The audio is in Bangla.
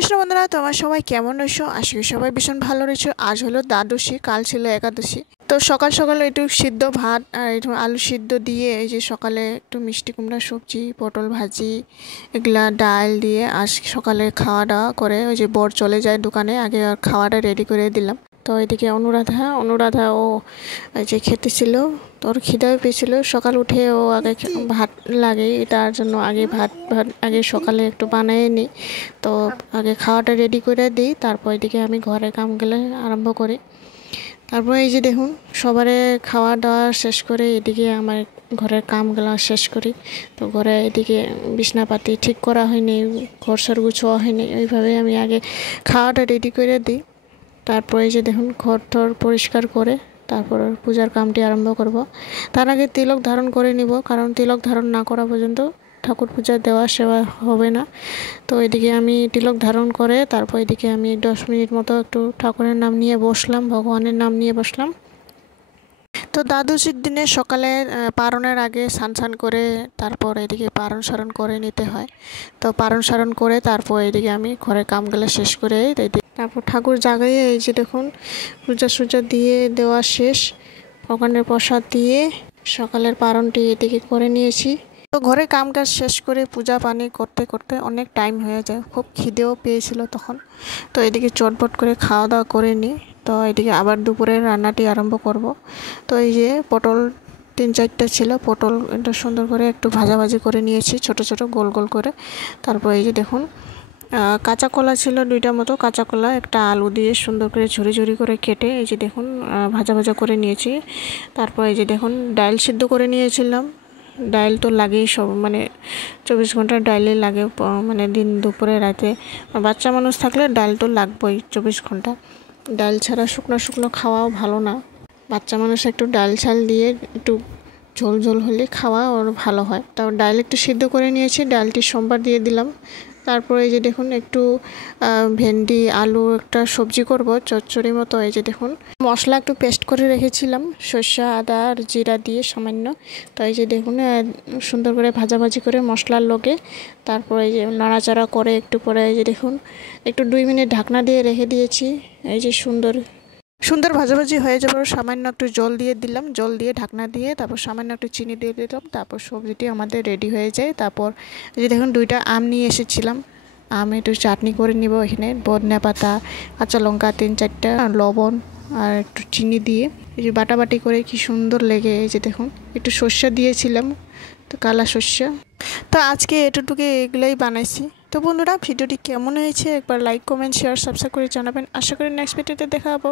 কৃষ্ণ বন্ধুরা, তোমার সবাই কেমন রয়েছো? আশা করি সবাই ভীষণ ভালো রয়েছো। আজ হলো দ্বাদশী, কাল ছিল একাদশী। তো সকাল সকাল একটু সিদ্ধ ভাত আর একটু আলু সিদ্ধ দিয়ে এই যে সকালে একটু মিষ্টি কুমড়া সবজি, পটল ভাজি, এগুলা ডাল দিয়ে আজ সকালে খাওয়া দাওয়া করে ওই যে বর চলে যায় দোকানে, আগে আর খাওয়াটা রেডি করে দিলাম। তো এদিকে অনুরাধা ও এই যে খেতেছিল, তোর খিদেও পেয়েছিল। সকাল উঠে ও আগে ভাত লাগে, এটার জন্য আগে ভাত আগে সকালে একটু বানিয়ে নিই। তো আগে খাওয়াটা রেডি করে দিই, তারপর এদিকে আমি ঘরের কামগুলো আরম্ভ করি। তারপর এই যে দেখুন, সবারে খাওয়া দাওয়া শেষ করে এদিকে আমার ঘরের কামগুলো শেষ করি। তো ঘরে এদিকে বিছনাপাতি ঠিক করা হয়নি, ঘরসর গুছোয়া হয়নি, ওইভাবে আমি আগে খাওয়াটা রেডি করে দিই। তারপরে এই যে দেখুন, ঘর টর পরিষ্কার করে তারপর পূজার কামটি আরম্ভ করব। তার আগে তিলক ধারণ করে নিব, কারণ তিলক ধারণ না করা পর্যন্ত ঠাকুর পূজা দেওয়া সেবা হবে না। তো এদিকে আমি তিলক ধারণ করে তারপর এদিকে আমি 10 মিনিট মতো একটু ঠাকুরের নাম নিয়ে বসলাম, ভগবানের নাম নিয়ে বসলাম। তো দ্বাদশীর দিনে সকালে পারণের আগে স্নান করে তারপর এদিকে পারণ সারণ করে নিতে হয়। তো পারণ সারণ করে তারপর এদিকে আমি ঘরের কামগুলো শেষ করে তারপর ঠাকুর জাগাইয়ে এই যে দেখুন, পূজা দিয়ে দেওয়া শেষ, ভগবানের প্রসাদ দিয়ে সকালের পারণটি এদিকে করে নিয়েছি। তো ঘরে কাম কাজ শেষ করে পূজা পানি করতে করতে অনেক টাইম হয়ে যায়, খুব খিদেও পেয়েছিল তখন। তো এদিকে চটপট করে খাওয়া দাওয়া করে নিই। তো এদিকে আবার দুপুরের রান্নাটি আরম্ভ করব। তো এই যে পটল 3-4টা ছিল, পটল এটা সুন্দর করে একটু ভাজাভাজি করে নিয়েছি, ছোট ছোট গোল গোল করে। তারপর এই যে দেখুন, কাঁচা কলা ছিল 2টা মতো, কাঁচা কলা একটা আলু দিয়ে সুন্দর করে ঝুরি ঝুরি করে কেটে এই যে দেখুন ভাজা ভাজা করে নিয়েছি। তারপর এই যে দেখুন, ডাল সিদ্ধ করে নিয়েছিলাম। ডাল তো লাগেই, সব মানে 24 ঘন্টা ডাইলে লাগে, মানে দিন দুপুরে রাতে। বাচ্চা মানুষ থাকলে ডাল তো লাগবেই 24 ঘন্টা। ডাল ছাড়া শুকনো শুকনো খাওয়াও ভালো না। বাচ্চা মানুষ একটু ডাল ছাল দিয়ে একটু ঝোল ঝোল হলে খাওয়া ওর ভালো হয়। তারপর ডাল একটু সিদ্ধ করে নিয়েছি, ডালটি সোমবার দিয়ে দিলাম। তারপরে এই যে দেখুন, একটু ভেন্ডি আলু একটা সবজি করব চচ্চড়ি মতো। এই যে দেখুন, মশলা একটু পেস্ট করে রেখেছিলাম, সর্ষে আদা আর জিরা দিয়ে সামান্য। তো এই যে দেখুন, সুন্দর করে ভাজাভাজি করে মশলার লোকে তারপরে এই যে নাড়াচাড়া করে একটু পরে এই যে দেখুন, একটু 2 মিনিট ঢাকনা দিয়ে রেখে দিয়েছি। এই যে সুন্দর সুন্দর ভাজাভাজি হয়ে যাবার সামান্য একটু জল দিয়ে দিলাম, জল দিয়ে ঢাকনা দিয়ে তারপর সামান্য একটু চিনি দিয়ে দিলাম। তারপর সবজিটি আমাদের রেডি হয়ে যায়। তারপর এই যে দেখুন, 2টা আম নিয়ে এসেছিলাম, আম একটু চাটনি করে নিব। এখানে ধনিয়া পাতা, কাঁচা লঙ্কা 3-4টা, লবণ আর একটু চিনি দিয়ে এই যে বাটাবাটি করে কি সুন্দর লেগে। এই যে দেখুন, একটু সর্ষে দিয়েছিলাম, তো কালা সর্ষে। তো আজকে এটুকুকে এগুলাই বানাইছি। তো বন্ধুরা, ভিডিওটি কেমন হয়েছে একবার লাইক কমেন্ট শেয়ার সাবস্ক্রাইব করে জানাবেন। আশা করি নেক্সট ভিডিওতে দেখা হবো।